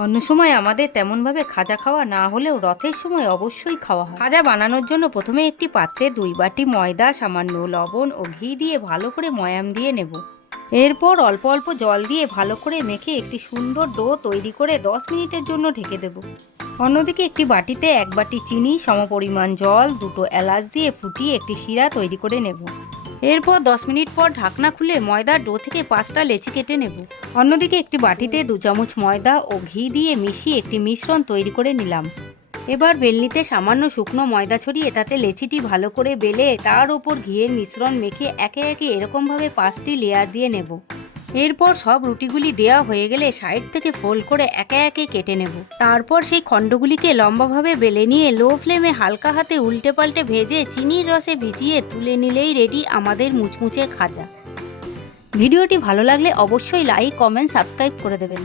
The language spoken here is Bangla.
অন্য সময় আমাদের তেমনভাবে খাজা খাওয়া না হলেও রথের সময় অবশ্যই খাওয়া হয়। খাজা বানানোর জন্য প্রথমে একটি পাত্রে 2 বাটি ময়দা, সামান্য লবণ ও ঘি দিয়ে ভালো করে ময়াম দিয়ে নেব। এরপর অল্প অল্প জল দিয়ে ভালো করে মেখে একটি সুন্দর ডো তৈরি করে 10 মিনিটের জন্য ঢেকে দেব। অন্যদিকে একটি বাটিতে 1 বাটি চিনি, সমপরিমাণ জল, 2টো এলাচ দিয়ে ফুটিয়ে একটি শিরা তৈরি করে নেব। এরপর 10 মিনিট পর ঢাকনা খুলে ময়দার ডো থেকে 5টা লেচি কেটে নেব। অন্যদিকে একটি বাটিতে 2 চামচ ময়দা ও ঘি দিয়ে মিশিয়ে একটি মিশ্রণ তৈরি করে নিলাম। এবার বেলনিতে সামান্য শুকনো ময়দা ছড়িয়ে তাতে লেচিটি ভালো করে বেলে তার ওপর ঘিয়ের মিশ্রণ মেখে একে একে এরকমভাবে 5টি লেয়ার দিয়ে নেব। এরপর সব রুটিগুলি দেওয়া হয়ে গেলে সাইড থেকে ফোল্ড করে একে একে কেটে নেব। তারপর সেই খণ্ডগুলিকে লম্বাভাবে বেলে নিয়ে লো ফ্লেমে হালকা হাতে উল্টে পাল্টে ভেজে চিনির রসে ভিজিয়ে তুলে নিলেই রেডি আমাদের মুচমুচে খাজা। ভিডিওটি ভালো লাগলে অবশ্যই লাইক, কমেন্ট, সাবস্ক্রাইব করে দেবেন।